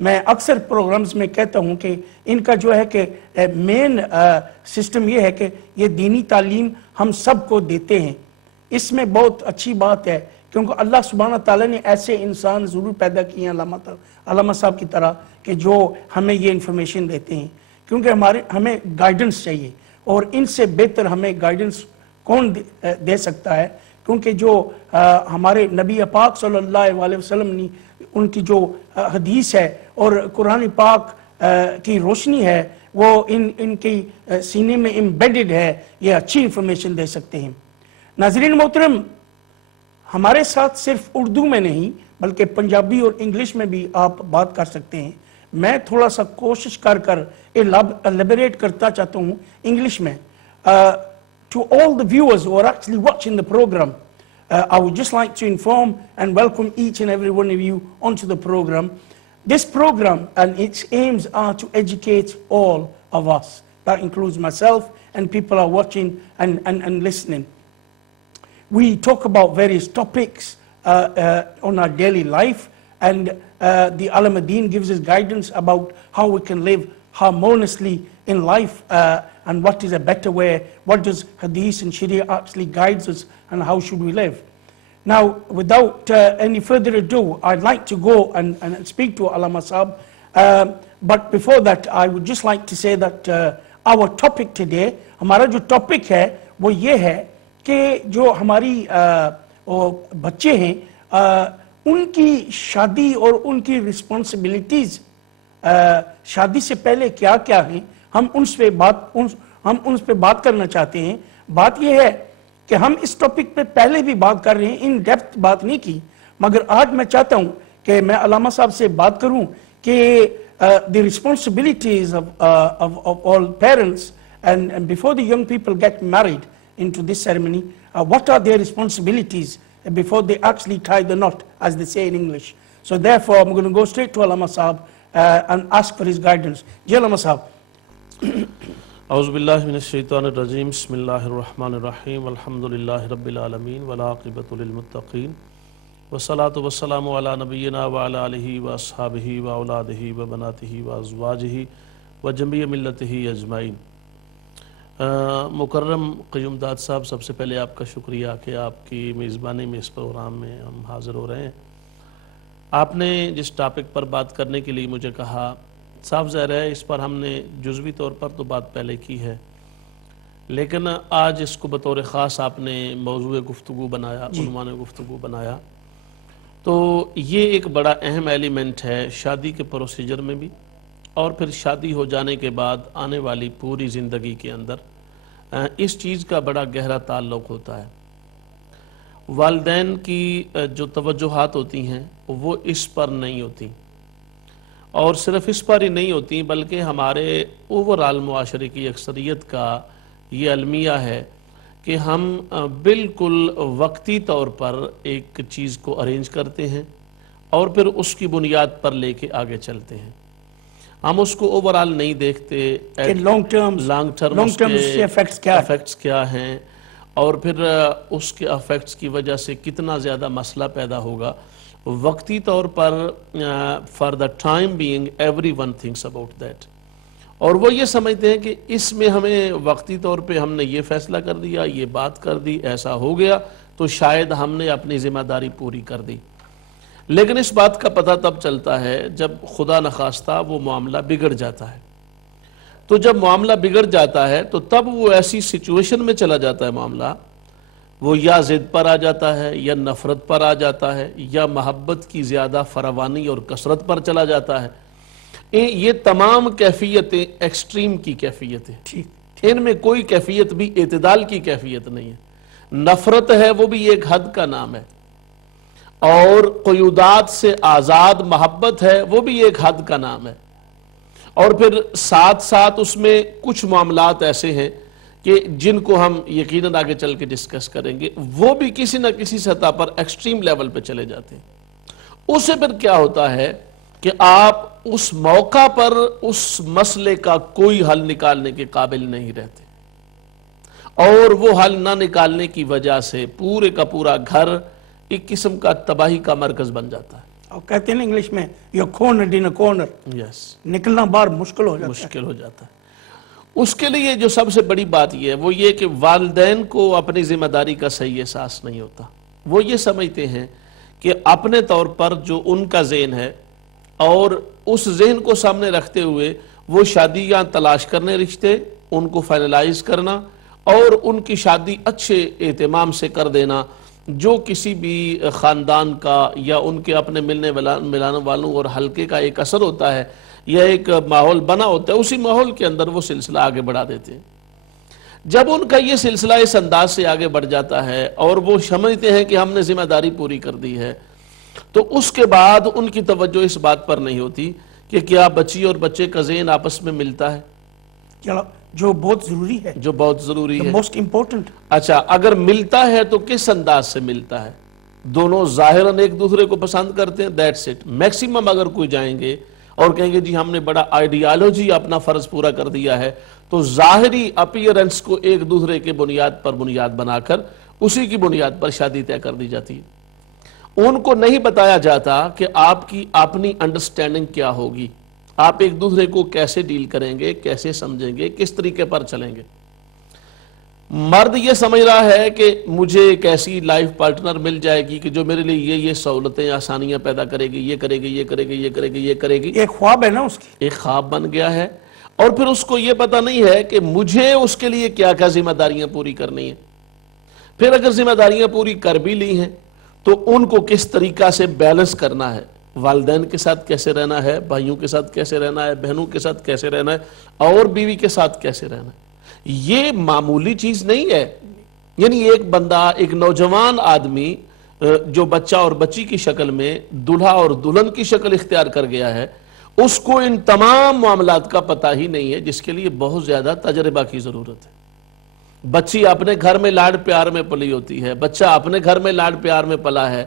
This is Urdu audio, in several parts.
میں اکثر پروگرامز میں کہتا ہوں کہ ان کا جو ہے کہ مین سسٹم یہ ہے کہ یہ دینی تعلیم ہم سب کو دیتے ہیں. اس میں بہت اچھی بات ہے کیونکہ اللہ سبحانہ تعالیٰ نے ایسے انسان ضرور پیدا کیے ہیں علامہ صاحب کی طرح کہ جو ہمیں یہ انفارمیشن دیتے ہیں, کیونکہ ہمیں گائیڈنس چاہیے, اور ان سے بہتر ہمیں گائیڈنس کون دے سکتا ہے, کیونکہ جو ہمارے نبی پاک صلی اللہ علیہ وسلم نے ان کی جو حدیث ہے اور قرآن پاک کی روشنی ہے وہ ان کی سینے میں امبیڈڈ ہے, یہ اچھی انفارمیشن دے سکتے ہیں. ناظرین محترم, ہمارے ساتھ صرف اردو میں نہیں بلکہ پنجابی اور انگلش میں بھی آپ بات کر سکتے ہیں. میں تھوڑا سا کوشش کر ایلیبریٹ کرتا چاہتا ہوں انگلش میں. To all the viewers who are actually watching the program, I would just like to inform and welcome each and every one of you onto the program. This program and its aims are to educate all of us. That includes myself and people are watching and listening. We talk about various topics on our daily life, and the Al-Madeen gives us guidance about how we can live harmoniously in life and what is a better way, what does Hadith and Sharia actually guides us, and how should we live. Now, without any further ado, I'd like to go and speak to Allama Sahab. But before that, I would just like to say that our topic today, ہمارا جو ٹاپک ہے وہ یہ ہے کہ جو ہماری بچے ہیں ان کی شادی اور ان کی رسپانسبلٹیز شادی سے پہلے کیا کیا ہیں, ہم ان پہ بات کرنا چاہتے ہیں. بات یہ ہے کہ ہم اس ٹاپک پہ پہلے بھی بات کر رہے ہیں, ان ڈیپتھ بات نہیں کی, مگر آج میں چاہتا ہوں کہ میں علامہ صاحب سے بات کروں کہ the responsibilities of all parents and before the young people get married into this ceremony, what are their responsibilities before they actually tie the knot, as they say in English. So therefore I'm going to go straight to Allama Sahab and ask for his guidance. Ji Allama Sahab. اعوذ باللہ من الشیطان الرجیم, بسم اللہ الرحمن الرحیم, والحمدللہ رب العالمین, والعاقبۃ للمتقین, والصلاة والسلام علی نبینا وعلی آلہ واصحابہ واولادہ وبناتہ وازواجہ وجمیع ملتہ اجمعین. مکرم قیوم داد صاحب, سب سے پہلے آپ کا شکریہ کہ آپ کی میزبانی میں اس پروگرام میں ہم حاضر ہو رہے ہیں. آپ نے جس ٹاپک پر بات کرنے کے لیے مجھے کہا, صاف ظاہر ہے اس پر ہم نے جزوی طور پر تو بات پہلے کی ہے, لیکن آج اس کو بطور خاص آپ نے موضوع گفتگو بنایا, عنوان گفتگو بنایا, تو یہ ایک بڑا اہم ایلیمنٹ ہے شادی کے پروسیجر میں بھی, اور پھر شادی ہو جانے کے بعد آنے والی پوری زندگی کے اندر اس چیز کا بڑا گہرا تعلق ہوتا ہے. والدین کی جو توجہات ہوتی ہیں وہ اس پر نہیں ہوتی, اور صرف اس پر ہی نہیں ہوتی بلکہ ہمارے اوورآل معاشرے کی اکثریت کا یہ المیہ ہے کہ ہم بالکل وقتی طور پر ایک چیز کو ارینج کرتے ہیں اور پھر اس کی بنیاد پر لے کے آگے چلتے ہیں. ہم اس کو اوورآل نہیں دیکھتے کہ لانگ ٹرم کے افیکٹس کیا ہیں, اور پھر اس کے افیکٹس کی وجہ سے کتنا زیادہ مسئلہ پیدا ہوگا. وقتی طور پر for the time being everyone thinks about that, اور وہ یہ سمجھتے ہیں کہ اس میں ہمیں وقتی طور پہ ہم نے یہ فیصلہ کر دیا, یہ بات کر دی, ایسا ہو گیا تو شاید ہم نے اپنی ذمہ داری پوری کر دی. لیکن اس بات کا پتہ تب چلتا ہے جب خدا نخواستہ وہ معاملہ بگڑ جاتا ہے. تو جب معاملہ بگڑ جاتا ہے تو تب وہ ایسی سچویشن میں چلا جاتا ہے معاملہ, وہ یا ضد پر آ جاتا ہے, یا نفرت پر آ جاتا ہے, یا محبت کی زیادہ فراوانی اور کثرت پر چلا جاتا ہے. یہ تمام کیفیتیں ایکسٹریم کی کیفیت ہیں, ان میں کوئی کیفیت بھی اعتدال کی کیفیت نہیں ہے. نفرت ہے وہ بھی ایک حد کا نام ہے, اور قیودات سے آزاد محبت ہے وہ بھی ایک حد کا نام ہے, اور پھر ساتھ ساتھ اس میں کچھ معاملات ایسے ہیں کہ جن کو ہم یقیناً آگے چل کے ڈسکس کریں گے, وہ بھی کسی نہ کسی سطح پر ایکسٹریم لیول پہ چلے جاتے ہیں. اس سے پھر کیا ہوتا ہے کہ آپ اس موقع پر اس مسئلے کا کوئی حل نکالنے کے قابل نہیں رہتے, اور وہ حل نہ نکالنے کی وجہ سے پورے کا پورا گھر ایک قسم کا تباہی کا مرکز بن جاتا ہے. اور کہتے ہیں نا انگلش میں یو کارنرڈ ان اے کارنر، یس، نکلنا باہر مشکل ہو جاتا ہے. مشکل ہو جاتا ہے. اس کے لیے جو سب سے بڑی بات یہ ہے وہ یہ کہ والدین کو اپنی ذمہ داری کا صحیح احساس نہیں ہوتا. وہ یہ سمجھتے ہیں کہ اپنے طور پر جو ان کا ذہن ہے اور اس ذہن کو سامنے رکھتے ہوئے وہ شادیاں تلاش کرنے، رشتے ان کو فائنلائز کرنا اور ان کی شادی اچھے اہتمام سے کر دینا، جو کسی بھی خاندان کا یا ان کے اپنے ملانے والوں اور حلقے کا ایک اثر ہوتا ہے یا ایک ماحول بنا ہوتا ہے، اسی ماحول کے اندر وہ سلسلہ آگے بڑھا دیتے ہیں. جب ان کا یہ سلسلہ اس انداز سے آگے بڑھ جاتا ہے اور وہ سمجھتے ہیں کہ ہم نے ذمہ داری پوری کر دی ہے، تو اس کے بعد ان کی توجہ اس بات پر نہیں ہوتی کہ کیا بچی اور بچے کا ذہن آپس میں ملتا ہے، جو بہت ضروری ہے، جو بہت ضروری ہے. Most important. اچھا، اگر ملتا ہے تو کس انداز سے ملتا ہے؟ دونوں ظاہراً ایک دوسرے کو پسند کرتے ہیں، دیٹس اٹ. میکسیمم اگر کوئی جائیں گے اور کہیں گے جی ہم نے بڑا آئیڈیالوجی اپنا فرض پورا کر دیا ہے، تو ظاہری اپیرنس کو ایک دوسرے کے بنیاد بنا کر اسی کی بنیاد پر شادی طے کر دی جاتی ہے. ان کو نہیں بتایا جاتا کہ آپ کی اپنی انڈرسٹینڈنگ کیا ہوگی، آپ ایک دوسرے کو کیسے ڈیل کریں گے، کیسے سمجھیں گے، کس طریقے پر چلیں گے. مرد یہ سمجھ رہا ہے کہ مجھے ایک ایسی لائف پارٹنر مل جائے گی کہ جو میرے لیے یہ سہولتیں آسانیاں پیدا کرے گی، یہ کرے گی، یہ کرے گی، یہ کرے گی، یہ کرے گی. ایک خواب ہے نا اس کی، ایک خواب بن گیا ہے. اور پھر اس کو یہ پتہ نہیں ہے کہ مجھے اس کے لیے کیا کیا ذمہ داریاں پوری کرنی ہیں. پھر اگر ذمہ داریاں پوری کر بھی لی ہیں تو ان کو کس طریقہ سے بیلنس کرنا ہے، والدین کے ساتھ کیسے رہنا ہے، بھائیوں کے ساتھ کیسے رہنا ہے، بہنوں کے ساتھ کیسے رہنا ہے، اور بیوی کے ساتھ کیسے رہنا ہے. یہ معمولی چیز نہیں ہے. یعنی ایک بندہ، ایک نوجوان آدمی جو بچہ اور بچی کی شکل میں دلہا اور دلہن کی شکل اختیار کر گیا ہے، اس کو ان تمام معاملات کا پتہ ہی نہیں ہے، جس کے لیے بہت زیادہ تجربہ کی ضرورت ہے. بچی اپنے گھر میں لاڈ پیار میں پلی ہوتی ہے، بچہ اپنے گھر میں لاڈ پیار میں پلا ہے،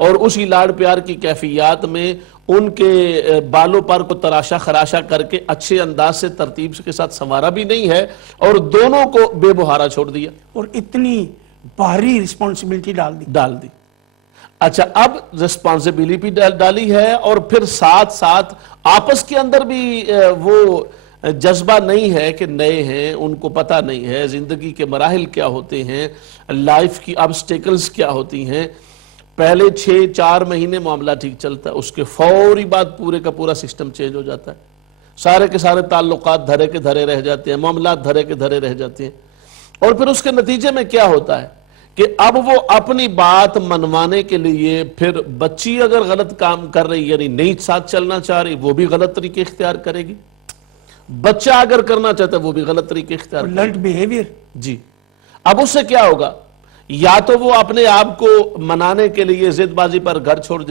اور اسی لاڈ پیار کی کیفیات میں ان کے بالوں پر کو تراشا خراشا کر کے اچھے انداز سے ترتیب کے ساتھ سنوارا بھی نہیں ہے، اور دونوں کو بے بہارا چھوڑ دیا اور اتنی بھاری رسپانسبلٹی ڈال دی. اچھا، اب رسپانسبلٹی ڈالی ہے، اور پھر ساتھ ساتھ آپس کے اندر بھی وہ جذبہ نہیں ہے کہ نئے ہیں، ان کو پتہ نہیں ہے زندگی کے مراحل کیا ہوتے ہیں، لائف کی آبسٹیکلز کیا ہوتی ہیں. پہلے 6-4 مہینے معاملہ ٹھیک چلتا ہے، اس کے فوری بعد پورے کا پورا سسٹم چینج ہو جاتا ہے. سارے کے سارے تعلقات دھرے کے دھرے رہ جاتے ہیں، معاملات دھرے کے دھرے رہ جاتے ہیں. اور پھر اس کے نتیجے میں کیا ہوتا ہے کہ اب وہ اپنی بات منوانے کے لیے پھر بچی اگر غلط کام کر رہی، یعنی نہیں ساتھ چلنا چاہ رہی، وہ بھی غلط طریقے اختیار کرے گی. بچہ اگر کرنا چاہتا ہے وہ بھی غلط طریقے اختیار کرے گی. Learned behaviour. جی، اب اس سے کیا ہوگا؟ یا تو وہ اپنے آپ کو منانے کے لیے ضد بازی پر گھر چھوڑ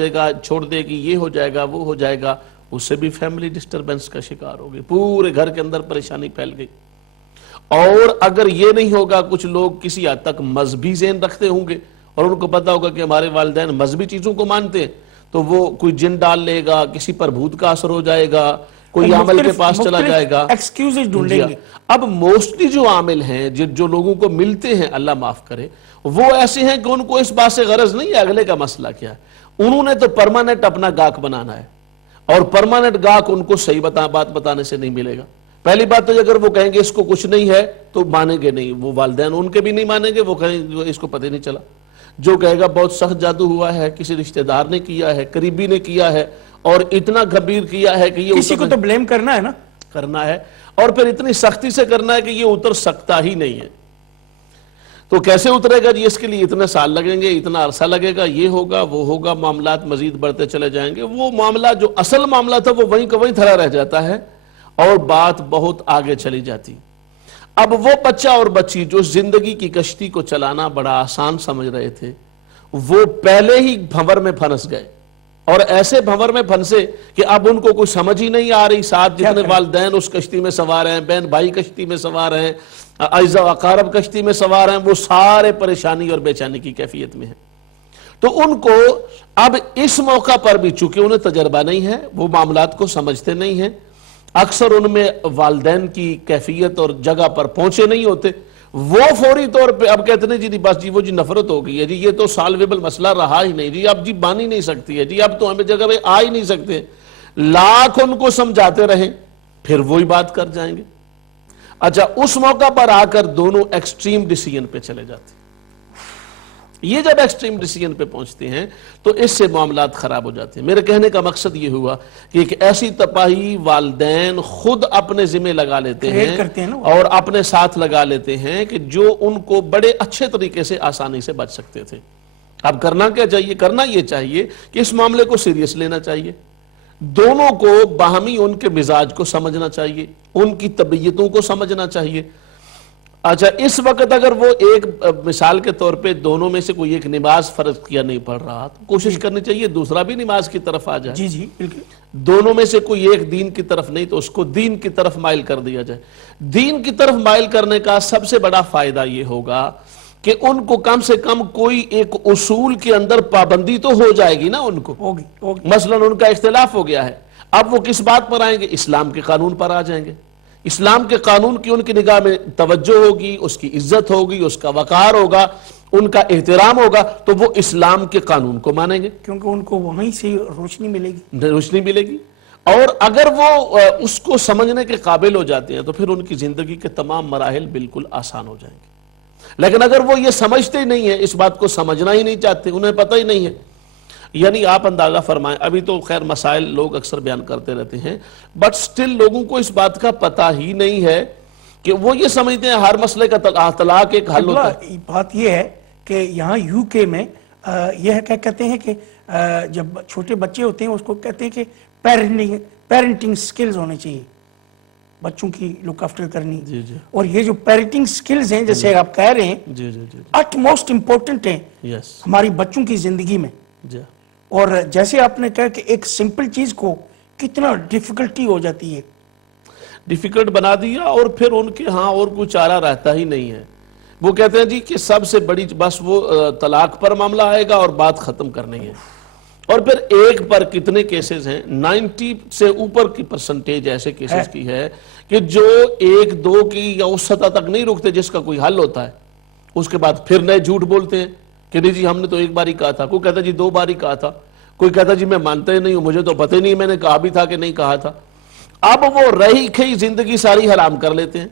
دے گی، یہ ہو جائے گا، وہ ہو جائے گا. اس سے بھی فیملی ڈسٹربنس کا شکار ہوگی، پورے گھر کے اندر پریشانی پھیل گئی. اور اگر یہ نہیں ہوگا، کچھ لوگ کسی حد تک مذہبی ذہن رکھتے ہوں گے اور ان کو پتا ہوگا کہ ہمارے والدین مذہبی چیزوں کو مانتے ہیں، تو وہ کوئی جن ڈال لے گا، کسی پر بھوت کا اثر ہو جائے گا، کوئی عامل کے پاس چلا جائے گا، ایکسکیوزز ڈھونڈیں گے. اب موسٹلی جو عامل ہیں، جو لوگوں کو ملتے ہیں، اللہ معاف کرے، وہ ایسے ہیں کہ ان کو اس بات سے غرض نہیں ہے اگلے کا مسئلہ کیا ہے. انہوں نے تو پرماننٹ اپنا گاہک بنانا ہے، اور پرماننٹ گاہک ان کو صحیح بات بتانے سے نہیں ملے گا. پہلی بات تو اگر وہ کہیں گے اس کو کچھ نہیں ہے تو مانیں گے نہیں، وہ والدین ان کے بھی نہیں مانیں گے. وہ کہیں اس کو پتہ نہیں چلا. جو کہے گا بہت سخت جادو ہوا ہے، کسی رشتہ دار نے کیا ہے، قریبی نے کیا ہے، اور اتنا گھبیر کیا ہے کہ یہ کسی کو تو بلیم کرنا ہے نا، کرنا ہے، اور پھر اتنی سختی سے کرنا ہے کہ یہ اتر سکتا ہی نہیں ہے. تو کیسے اترے گا جی؟ اس کے لیے اتنے سال لگیں گے، اتنا عرصہ لگے گا، یہ ہوگا وہ ہوگا، معاملات مزید بڑھتے چلے جائیں گے. وہ معاملہ جو اصل معاملہ تھا وہ وہیں کا وہیں دھرا رہ جاتا ہے، اور بات بہت آگے چلی جاتی. اب وہ بچہ اور بچی جو زندگی کی کشتی کو چلانا بڑا آسان سمجھ رہے تھے، وہ پہلے ہی بھنور میں پھنس گئے، اور ایسے بھنور میں پھنسے کہ اب ان کو کوئی سمجھ ہی نہیں آ رہی. ساتھ جتنے والدین اس کشتی میں سوار ہیں، بہن بھائی کشتی میں سوار ہیں، اعزاء و اقارب کشتی میں سوار ہیں، وہ سارے پریشانی اور بے چینی کی کیفیت میں ہیں. تو ان کو اب اس موقع پر بھی چونکہ انہیں تجربہ نہیں ہے، وہ معاملات کو سمجھتے نہیں ہیں، اکثر ان میں والدین کی کیفیت اور جگہ پر پہنچے نہیں ہوتے، وہ فوری طور پہ اب کہتے ہیں جی بس جی وہ جی نفرت ہو گئی ہے جی، یہ تو سالویبل مسئلہ رہا ہی نہیں جی، اب جی بان ہی نہیں سکتی ہے جی، اب تو ہمیں جگہ پہ آ ہی نہیں سکتے، لاکھ ان کو سمجھاتے رہیں پھر وہی بات کر جائیں گے۔ اچھا اس موقع پر آ کر دونوں ایکسٹریم ڈیسیجن پہ چلے جاتے ہیں۔ یہ جب ایکسٹریم ڈیسیجن پہ پہنچتے ہیں تو اس سے معاملات خراب ہو جاتے ہیں۔ میرے کہنے کا مقصد یہ ہوا کہ ایک ایسی تباہی والدین خود اپنے ذمہ لگا لیتے کریٹ ہیں کرتے ہیں نا، اور اپنے ساتھ لگا لیتے ہیں کہ جو ان کو بڑے اچھے طریقے سے آسانی سے بچ سکتے تھے۔ اب کرنا کیا چاہیے؟ کرنا یہ چاہیے کہ اس معاملے کو سیریس لینا چاہیے، دونوں کو باہمی ان کے مزاج کو سمجھنا چاہیے، ان کی طبیعتوں کو سمجھنا چاہیے۔ اچھا اس وقت اگر وہ ایک مثال کے طور پہ دونوں میں سے کوئی ایک نماز فرض کیا نہیں پڑھ رہا تو کوشش کرنی چاہیے دوسرا بھی نماز کی طرف آ جائے۔ جی جی بالکل، دونوں میں سے کوئی ایک دین کی طرف نہیں تو اس کو دین کی طرف مائل کر دیا جائے۔ دین کی طرف مائل کرنے کا سب سے بڑا فائدہ یہ ہوگا کہ ان کو کم سے کم کوئی ایک اصول کے اندر پابندی تو ہو جائے گی نا ان کو۔ ہوگی مثلا ان کا اختلاف ہو گیا ہے، اب وہ کس بات پر آئیں گے؟ اسلام کے قانون پر آ جائیں گے۔ اسلام کے قانون کی ان کی نگاہ میں توجہ ہوگی، اس کی عزت ہوگی، اس کا وقار ہوگا، ان کا احترام ہوگا، تو وہ اسلام کے قانون کو مانیں گے کیونکہ ان کو وہیں سے روشنی ملے گی۔ روشنی ملے گی۔ اور اگر وہ اس کو سمجھنے کے قابل ہو جاتے ہیں تو پھر ان کی زندگی کے تمام مراحل بالکل آسان ہو جائیں گے۔ لیکن اگر وہ یہ سمجھتے ہی نہیں ہیں، اس بات کو سمجھنا ہی نہیں چاہتے، انہیں پتہ ہی نہیں ہے، یعنی آپ اندازہ فرمائیں، ابھی تو خیر مسائل لوگ اکثر بیان کرتے رہتے ہیں بٹ سٹل لوگوں کو اس بات کا پتہ ہی نہیں ہے کہ وہ یہ سمجھتے ہیں ہر مسئلے کا طلاق ایک حل ہوتا ہے۔ بات یہ ہے کہ یہاں یو کے میں یہ ہے، کیا کہتے ہیں کہ جب چھوٹے بچے ہوتے ہیں اس کو کہتے ہیں کہ پیرنٹنگ سکلز ہونے چاہیے، بچوں کی لک آفٹر کرنی۔ جی جی اور یہ جو پیرنٹنگ سکلز ہیں جیسے آپ کہہ رہے ہیں، جی جی جی اٹ موسٹ امپورٹنٹ ہیں یس ہماری بچوں کی زندگی میں۔ جی اور جیسے آپ نے کہا کہ ایک سمپل چیز کو کتنا ڈیفیکلٹی ہو جاتی ہے، ڈیفیکلٹ بنا دیا، اور پھر ان کے ہاں اور کوئی چارہ رہتا ہی نہیں ہے۔ وہ کہتے ہیں جی کہ سب سے بڑی بس وہ طلاق پر معاملہ آئے گا اور بات ختم کرنی ہے۔ اور پھر ایک پر کتنے کیسز ہیں، 90 سے اوپر کی پرسنٹیج ایسے کیسز کی ہے کہ جو ایک دو کی یا اس سطح تک نہیں رکتے جس کا کوئی حل ہوتا ہے، اس کے بعد پھر نئے جھوٹ بولتے ہیں کہ نہیں جی ہم نے تو ایک بار ہی کہا تھا، کوئی کہتا جی 2 بار ہی کہا تھا، کوئی کہتا جی میں مانتا ہی نہیں ہوں، مجھے تو پتہ ہی نہیں میں نے کہا بھی تھا کہ نہیں کہا تھا۔ اب وہ رہی کھئی زندگی ساری حرام کر لیتے ہیں،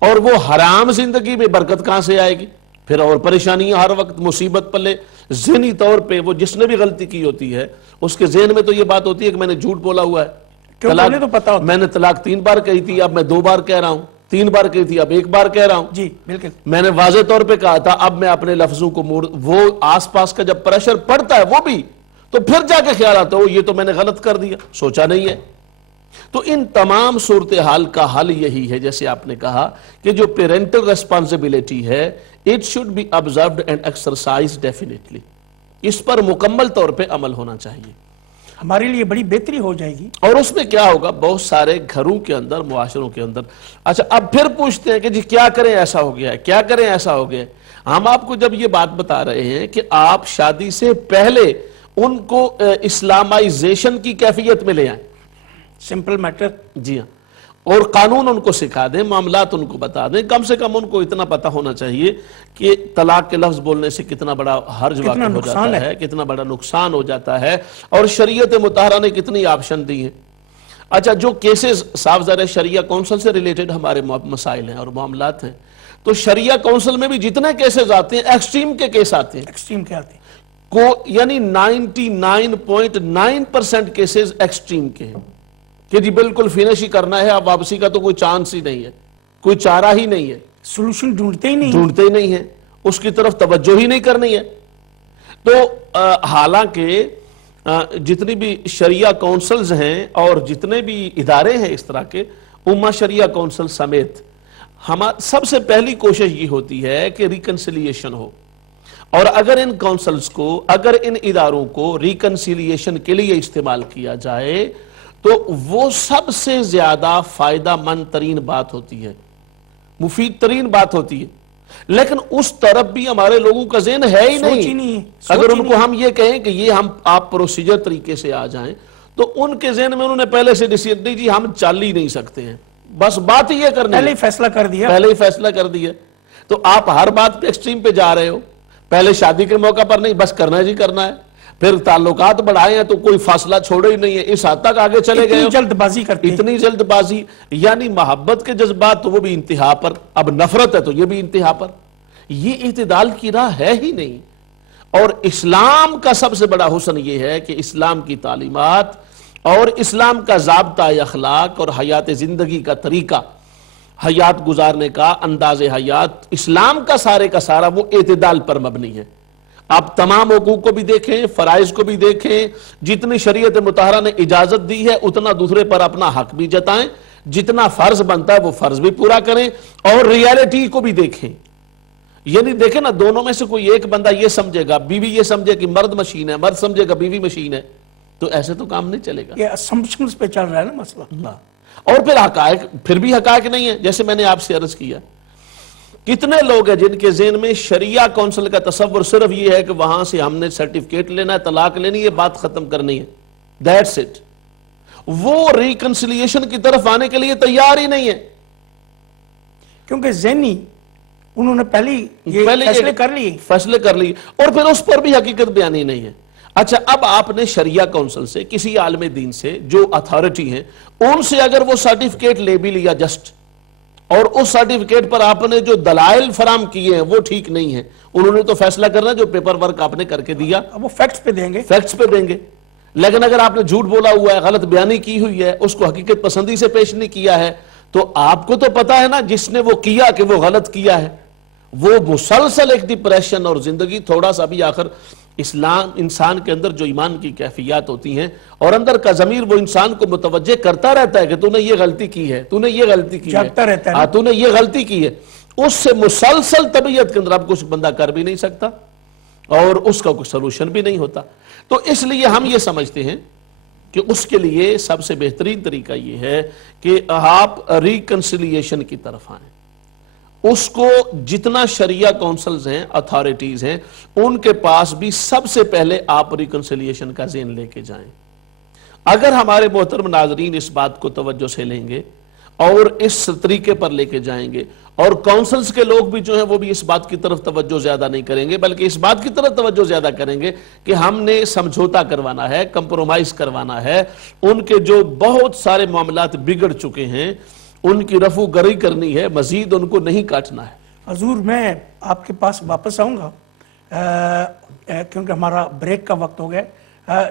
اور وہ حرام زندگی میں برکت کہاں سے آئے گی؟ پھر اور پریشانیاں ہر وقت مصیبت پلے۔ ذہنی طور پہ وہ جس نے بھی غلطی کی ہوتی ہے اس کے ذہن میں تو یہ بات ہوتی ہے کہ میں نے جھوٹ بولا ہوا ہے، کیونکہ انہیں تو پتہ ہوتا ہے۔ میں نے طلاق 3 بار کہی تھی، اب میں 2 بار کہہ رہا ہوں، 3 بار کہی تھی اب 1 بار کہہ رہا ہوں۔ جی بالکل، میں نے واضح طور پہ کہا تھا، اب میں اپنے لفظوں کو وہ آس پاس کا جب پریشر پڑتا ہے وہ بھی، تو پھر جا کے خیال آتا ہے یہ تو میں نے غلط کر دیا، سوچا نہیں ہے۔ تو ان تمام صورتحال کا حل یہی ہے، جیسے آپ نے کہا کہ جو پیرنٹل ریسپانسبلٹی ہے it should be observed and exercised definitely، اس پر مکمل طور پہ عمل ہونا چاہیے، ہمارے لیے بڑی بہتری ہو جائے گی۔ اور اس میں کیا ہوگا، بہت سارے گھروں کے اندر، معاشروں کے اندر۔ اچھا اب پھر پوچھتے ہیں کہ جی کیا کریں ایسا ہو گیا ہے، کیا کریں ایسا ہو گیا ہے۔ ہم آپ کو جب یہ بات بتا رہے ہیں کہ آپ شادی سے پہلے ان کو اسلامائزیشن کی کیفیت میں لے آئیں، سمپل میٹر، جی ہاں، اور قانون ان کو سکھا دیں، معاملات ان کو بتا دیں، کم سے کم ان کو اتنا پتہ ہونا چاہیے کہ طلاق کے لفظ بولنے سے کتنا بڑا حرج واقع ہو جاتا ہے، کتنا بڑا نقصان ہو جاتا ہے، اور شریعت مطہرہ نے کتنی آپشن دی ہیں۔ اچھا جو کیسز صاف ظاہر شریعہ کونسل سے ریلیٹڈ ہمارے مسائل ہیں اور معاملات ہیں، تو شریعہ کونسل میں بھی جتنے کیسز آتے ہیں ایکسٹریم کے کیس آتے ہیں، ایکسٹریم کیا آتے ہیں، یعنی 99.9% کیسز ایکسٹریم کے ہیں کہ جی بالکل فنش ہی کرنا ہے، اب واپسی کا تو کوئی چانس ہی نہیں ہے، کوئی چارہ ہی نہیں ہے، سولوشن ڈھونڈتے ہی نہیں، ڈھونڈتے ہی نہیں ہے، اس کی طرف توجہ ہی نہیں کرنی ہے۔ تو حالانکہ جتنی بھی شریعہ کونسلز ہیں اور جتنے بھی ادارے ہیں اس طرح کے، امہ شریعہ کونسل سمیت، سب سے پہلی کوشش یہ ہوتی ہے کہ ریکنسیلیشن ہو، اور اگر ان کونسلز کو، اگر ان اداروں کو ریکنسیلیشن کے لیے استعمال کیا جائے تو وہ سب سے زیادہ فائدہ مند ترین بات ہوتی ہے، مفید ترین بات ہوتی ہے۔ لیکن اس طرف بھی ہمارے لوگوں کا ذہن ہے ہی نہیں۔ اگر ان کو ہم یہ کہیں کہ یہ آپ پروسیجر طریقے سے آ جائیں تو ان کے ذہن میں انہوں نے پہلے سے ڈیسیژن نہیں جی ہم چل ہی نہیں سکتے ہیں، بس بات ہی یہ کرنی ہے، پہلے ہی فیصلہ کر دیا، پہلے ہی فیصلہ کر دیا۔ تو آپ ہر بات پہ ایکسٹریم پہ جا رہے ہو. پہلے شادی کے موقع پر نہیں، بس کرنا جی کرنا ہے، پھر تعلقات بڑھائے ہیں تو کوئی فاصلہ چھوڑے ہی نہیں ہے، اس حد تک آگے چلے گئے اتنی ہو. جلد بازی کرتے ہیں. اتنی جلد بازی، یعنی محبت کے جذبات تو وہ بھی انتہا پر، اب نفرت ہے تو یہ بھی انتہا پر. یہ اعتدال کی راہ ہے ہی نہیں. اور اسلام کا سب سے بڑا حسن یہ ہے کہ اسلام کی تعلیمات اور اسلام کا ضابطہ اخلاق اور حیات زندگی کا طریقہ، حیات گزارنے کا انداز حیات، اسلام کا سارے کا سارا وہ اعتدال پر مبنی ہے. آپ تمام حقوق کو بھی دیکھیں، فرائض کو بھی دیکھیں، جتنی شریعت مطہرہ نے اجازت دی ہے اتنا دوسرے پر اپنا حق بھی جتائیں، جتنا فرض بنتا ہے وہ فرض بھی پورا کریں، اور ریالٹی کو بھی دیکھیں. یہ نہیں دیکھیں نا دونوں میں سے کوئی ایک بندہ یہ سمجھے گا، بیوی یہ سمجھے کہ مرد مشین ہے، مرد سمجھے گا بیوی مشین ہے، تو ایسے تو کام نہیں چلے گا. یہ اسمپشنز پہ چل رہا ہے نا مسئلہ. اور پھر حقائق، پھر بھی حقائق نہیں ہے. جیسے میں نے آپ سے عرض کیا، کتنے لوگ ہیں جن کے ذہن میں شریعہ کونسل کا تصور صرف یہ ہے کہ وہاں سے ہم نے سرٹیفکیٹ لینا ہے، طلاق لینی ہے، بات ختم کرنی ہے، دیٹس اٹ. وہ ریکنسیلیشن کی طرف آنے کے لیے تیار ہی نہیں ہے، کیونکہ ذہنی انہوں نے پہلے فیصلے کر لیے. فیصلے کر لیے، اور پھر اس پر بھی حقیقت بیانی نہیں ہے. اچھا، اب آپ نے شریعہ کونسل سے، کسی عالم دین سے جو اتھارٹی ہیں، ان سے اگر وہ سرٹیفکیٹ لے بھی لیا جسٹ، اور اس سرٹیفکیٹ پر آپ نے جو دلائل فراہم کیے ہیں وہ ٹھیک نہیں ہیں، انہوں نے تو فیصلہ کرنا جو پیپر ورک آپ نے کر کے دیا، اب وہ فیکٹس پہ دیں گے. فیکٹس پہ دیں گے. لیکن اگر آپ نے جھوٹ بولا ہوا ہے، غلط بیانی کی ہوئی ہے، اس کو حقیقت پسندی سے پیش نہیں کیا ہے، تو آپ کو تو پتا ہے نا جس نے وہ کیا کہ وہ غلط کیا ہے. وہ مسلسل ایک ڈپریشن اور زندگی تھوڑا سا بھی آخر اسلام انسان کے اندر جو ایمان کی کیفیات ہوتی ہیں اور اندر کا ضمیر وہ انسان کو متوجہ کرتا رہتا ہے کہ تو نے یہ غلطی کی ہے، تو نے یہ غلطی کی ہے، جاگتا رہتا ہے. تو نے یہ غلطی کی ہے. اس سے مسلسل طبیعت کے اندر اب کچھ بندہ کر بھی نہیں سکتا اور اس کا کوئی سلوشن بھی نہیں ہوتا. تو اس لیے ہم یہ سمجھتے ہیں کہ اس کے لیے سب سے بہترین طریقہ یہ ہے کہ آپ ریکنسیلیشن کی طرف آئیں. اس کو جتنا شریعہ کونسلز ہیں، اتھارٹیز ہیں، ان کے پاس بھی سب سے پہلے آپ ریکنسیلیشن کا ذہن لے کے جائیں. اگر ہمارے محترم ناظرین اس بات کو توجہ سے لیں گے اور اس طریقے پر لے کے جائیں گے، اور کونسلز کے لوگ بھی جو ہیں وہ بھی اس بات کی طرف توجہ زیادہ نہیں کریں گے بلکہ اس بات کی طرف توجہ زیادہ کریں گے کہ ہم نے سمجھوتا کروانا ہے، کمپرومائز کروانا ہے، ان کے جو بہت سارے معاملات بگڑ چکے ہیں ان کی رفع گری کرنی ہے، مزید ان کو نہیں کاٹنا ہے. حضور میں آپ کے پاس واپس آؤں گا کیونکہ ہمارا بریک کا وقت ہو گیا.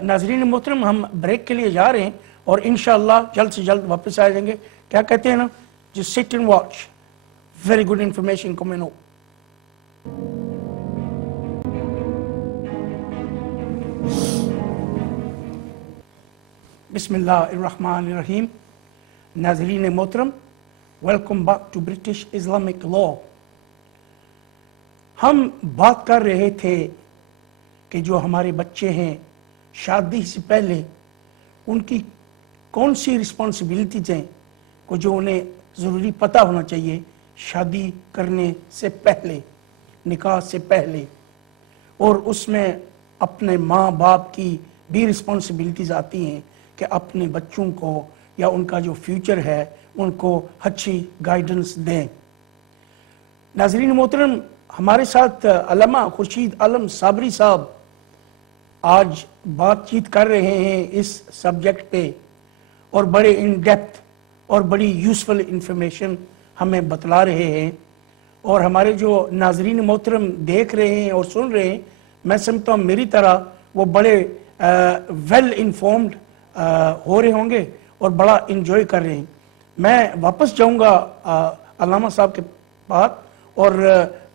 ناظرین محترم، ہم بریک کے لیے جا رہے ہیں اور انشاءاللہ جلد سے جلد واپس آ جائیں گے. کیا کہتے ہیں نا، just sit and watch. Very good information coming up. بسم اللہ الرحمن الرحیم. ناظرین محترم، welcome back to British Islamic law. ہم بات کر رہے تھے کہ جو ہمارے بچے ہیں شادی سے پہلے ان کی کون سی رسپانسبلٹیز ہیں کو جو انہیں ضروری پتہ ہونا چاہیے شادی کرنے سے پہلے، نکاح سے پہلے. اور اس میں اپنے ماں باپ کی بھی رسپانسبلٹیز آتی ہیں کہ اپنے بچوں کو یا ان کا جو فیوچر ہے ان کو اچھی گائیڈنس دیں. ناظرین محترم، ہمارے ساتھ علامہ خورشید عالم صابری صاحب آج بات چیت کر رہے ہیں اس سبجیکٹ پہ، اور بڑے ان ڈیپتھ اور بڑی یوزفل انفارمیشن ہمیں بتلا رہے ہیں. اور ہمارے جو ناظرین محترم دیکھ رہے ہیں اور سن رہے ہیں، میں سمجھتا ہوں میری طرح وہ بڑے ویل انفارمڈ ہو رہے ہوں گے اور بڑا انجوائے کر رہے ہیں. میں واپس جاؤں گا علامہ صاحب کے پاس اور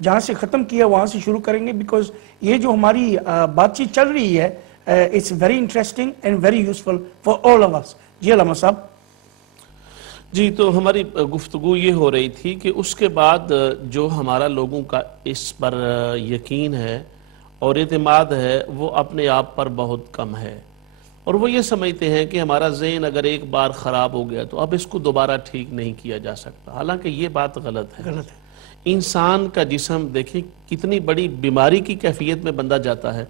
جہاں سے ختم کیا وہاں سے شروع کریں گے، بیکاز یہ جو ہماری بات چیت چل رہی ہے it's very interesting and very useful for all of us. جی علامہ صاحب. جی، تو ہماری گفتگو یہ ہو رہی تھی کہ اس کے بعد جو ہمارا لوگوں کا اس پر یقین ہے اور اعتماد ہے وہ اپنے آپ پر بہت کم ہے، اور وہ یہ سمجھتے ہیں کہ ہمارا ذہن اگر ایک بار خراب ہو گیا تو اب اس کو دوبارہ ٹھیک نہیں کیا جا سکتا. حالانکہ یہ بات غلط ہے. انسان کا جسم دیکھیں کتنی بڑی بیماری کی کیفیت میں بندہ جاتا ہے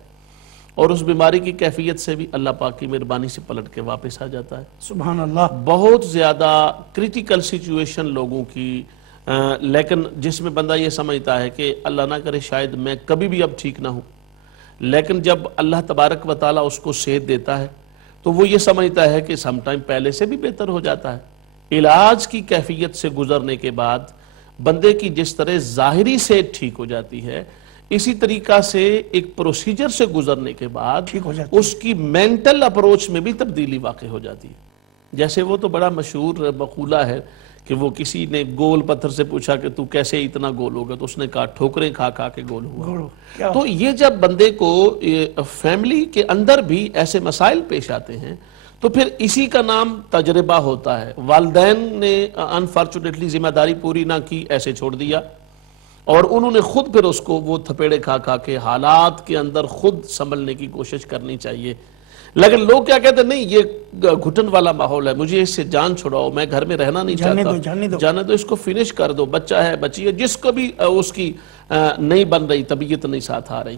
اور اس بیماری کی کیفیت سے بھی اللہ پاک کی مہربانی سے پلٹ کے واپس آ جاتا ہے. سبحان اللہ. بہت زیادہ کریٹیکل سچویشن لوگوں کی لیکن جس میں بندہ یہ سمجھتا ہے کہ اللہ نہ کرے شاید میں کبھی بھی اب ٹھیک نہ ہوں، لیکن جب اللہ تبارک و تعالیٰ اس کو صحت دیتا ہے تو وہ یہ سمجھتا ہے کہ سم ٹائم پہلے سے بھی بہتر ہو جاتا ہے۔ علاج کی کیفیت سے گزرنے کے بعد بندے کی جس طرح ظاہری صحت ٹھیک ہو جاتی ہے، اسی طریقہ سے ایک پروسیجر سے گزرنے کے بعد ٹھیک ہو جاتی ہے۔ اس کی مینٹل اپروچ میں بھی تبدیلی واقع ہو جاتی ہے۔ جیسے وہ تو بڑا مشہور مقولہ ہے کہ وہ کسی نے گول پتھر سے پوچھا کہ تو کیسے اتنا گول ہوگا، تو اس نے کہا ٹھوکریں کھا کھا کے گول ہوا۔ گولو کیا تو یہ جب بندے کو فیملی کے اندر بھی ایسے مسائل پیش آتے ہیں تو پھر اسی کا نام تجربہ ہوتا ہے۔ والدین نے انفارچونیٹلی ذمہ داری پوری نہ کی، ایسے چھوڑ دیا، اور انہوں نے خود پھر اس کو وہ تھپیڑے کھا کھا کے حالات کے اندر خود سنبھلنے کی کوشش کرنی چاہیے۔ لیکن لوگ کیا کہتے ہیں، نہیں یہ گھٹن والا ماحول ہے، مجھے اس سے جان چھڑاؤ، میں گھر میں رہنا نہیں جانے چاہتا، دو جانے دو، اس کو فنش کر دو، بچہ ہے بچی ہے، جس کو بھی اس کی نہیں بن رہی، طبیعت نہیں ساتھ آ رہی۔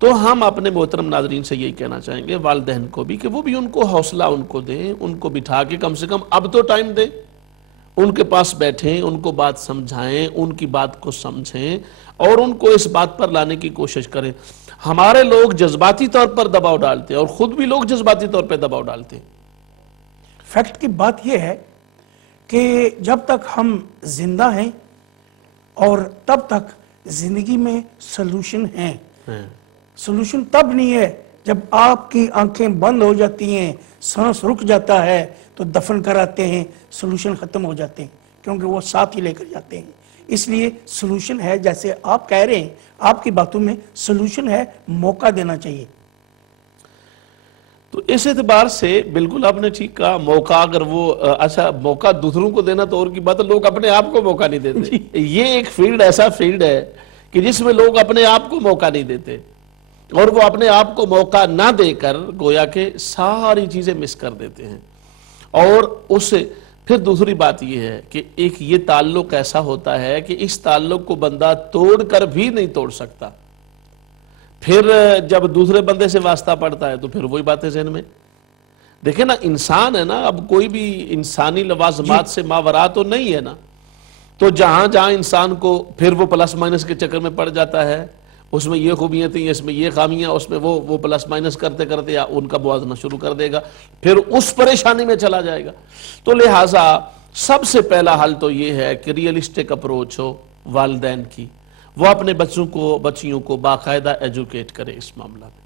تو ہم اپنے محترم ناظرین سے یہی کہنا چاہیں گے، والدین کو بھی، کہ وہ بھی ان کو حوصلہ ان کو دیں، ان کو بٹھا کے کم سے کم اب تو ٹائم دیں، ان کے پاس بیٹھیں، ان کو بات سمجھائیں، ان کی بات کو سمجھیں اور ان کو اس بات پر لانے کی کوشش کریں۔ ہمارے لوگ جذباتی طور پر دباؤ ڈالتے ہیں اور خود بھی لوگ جذباتی طور پہ دباؤ ڈالتے ہیں۔ فیکٹ کی بات یہ ہے کہ جب تک ہم زندہ ہیں اور تب تک زندگی میں سلوشن ہیں۔ سلوشن تب نہیں ہے جب آپ کی آنکھیں بند ہو جاتی ہیں، سانس رک جاتا ہے تو دفن کراتے ہیں، سلوشن ختم ہو جاتے ہیں، کیونکہ وہ ساتھ ہی لے کر جاتے ہیں۔ اس لیے سلوشن ہے، جیسے آپ کہہ رہے ہیں، آپ کی باتوں میں سلوشن ہے، موقع دینا چاہیے۔ تو اس اعتبار سے بالکل آپ نے ٹھیک کہا، موقع اگر وہ اچھا موقع دوسروں کو دینا تو اور کی بات ہے، لوگ اپنے آپ کو موقع نہیں دیتے۔ یہ ایک فیلڈ ایسا فیلڈ ہے کہ جس میں لوگ اپنے آپ کو موقع نہیں دیتے، اور وہ اپنے آپ کو موقع نہ دے کر گویا کہ ساری چیزیں مس کر دیتے ہیں۔ اور اس سے پھر دوسری بات یہ ہے کہ ایک یہ تعلق ایسا ہوتا ہے کہ اس تعلق کو بندہ توڑ کر بھی نہیں توڑ سکتا۔ پھر جب دوسرے بندے سے واسطہ پڑتا ہے تو پھر وہی باتیں ذہن میں۔ دیکھیں نا، انسان ہے نا، اب کوئی بھی انسانی لوازمات سے ماورا تو نہیں ہے نا، تو جہاں جہاں انسان کو پھر وہ پلس مائنس کے چکر میں پڑ جاتا ہے، اس میں یہ خوبیاں تھیں، اس میں یہ خامیاں، اس میں وہ پلس مائنس کرتے کرتے یا ان کا موازنہ شروع کر دے گا، پھر اس پریشانی میں چلا جائے گا۔ تو لہٰذا سب سے پہلا حل تو یہ ہے کہ ریئلسٹک اپروچ ہو والدین کی، وہ اپنے بچوں کو بچیوں کو باقاعدہ ایجوکیٹ کرے اس معاملہ میں۔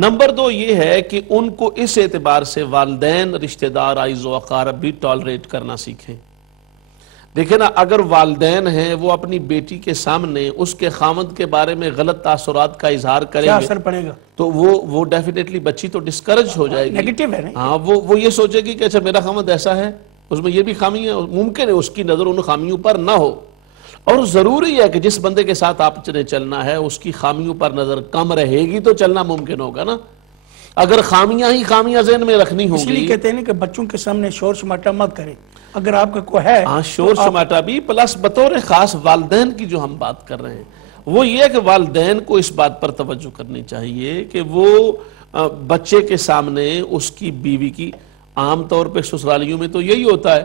نمبر 2 یہ ہے کہ ان کو اس اعتبار سے والدین، رشتہ دار، عائز و اقارب بھی ٹالریٹ کرنا سیکھیں۔ دیکھیں نا، اگر والدین ہیں وہ اپنی بیٹی کے سامنے اس کے خامند کے بارے میں غلط تاثرات کا اظہار کریں کیا گے اثر پڑے گا؟ تو وہ ڈیفینیٹلی بچی تو ڈسکرج ہو جائے گی۔ نیگیٹو ہے نا۔ ہاں، وہ یہ سوچے گی کہ اچھا میرا خامند ایسا ہے، اس میں یہ بھی خامی ہے، ممکن ہے اس کی نظر ان خامیوں پر نہ ہو، اور ضروری ہے کہ جس بندے کے ساتھ آپ نے چلنا ہے اس کی خامیوں پر نظر کم رہے گی تو چلنا ممکن ہوگا نا۔ اگر خامیاں ہی خامیاں ذہن میں رکھنی اس لیے ہوگی، کہتے ہیں کہ بچوں کے سامنے شور شماٹا مت کریں۔ اگر آپ کا کوئی ہے ہاں شور شماٹا بھی، پلس بطور خاص والدین کی جو ہم بات کر رہے ہیں وہ یہ ہے کہ والدین کو اس بات پر توجہ کرنی چاہیے کہ وہ بچے کے سامنے اس کی بیوی کی، عام طور پہ سسرالیوں میں تو یہی ہوتا ہے،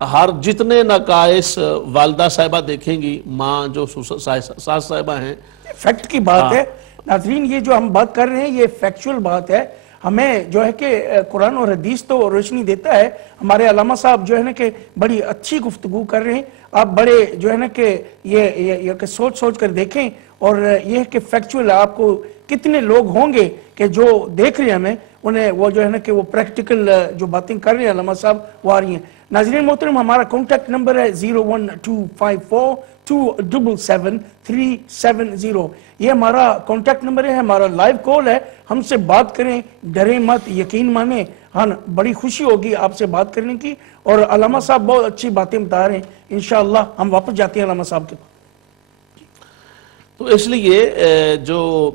ہر جتنے نقائص والدہ صاحبہ دیکھیں گی، ماں جو ساس صاحبہ ہیں، فیکٹ کی بات ہے ناظرین، یہ جو ہم بات کر رہے ہیں یہ فیکچول بات ہے۔ ہمیں جو ہے کہ قرآن اور حدیث تو روشنی دیتا ہے۔ ہمارے علامہ صاحب جو ہے نا کہ بڑی اچھی گفتگو کر رہے ہیں، آپ بڑے جو ہے نا کہ یہ کہ سوچ کر دیکھیں، اور یہ ہے کہ فیکچول آپ کو کتنے لوگ ہوں گے کہ جو دیکھ رہے ہیں ہمیں، انہیں وہ جو ہے نا کہ وہ پریکٹیکل جو باتیں کر رہے ہیں علامہ صاحب وہ آ رہی ہیں۔ ناظرین محترم، ہمارا کانٹیکٹ نمبر ہے 01254277370۔ یہ ہمارا کانٹیکٹ نمبر ہے، ہمارا لائیو کال ہے، ہم سے بات کریں، ڈریں مت، یقین مانیں، ہاں بڑی خوشی ہوگی آپ سے بات کرنے کی۔ اور علامہ صاحب بہت اچھی باتیں بتا رہے ہیں، انشاءاللہ ہم واپس جاتے ہیں علامہ صاحب کے پاس۔ تو اس لیے جو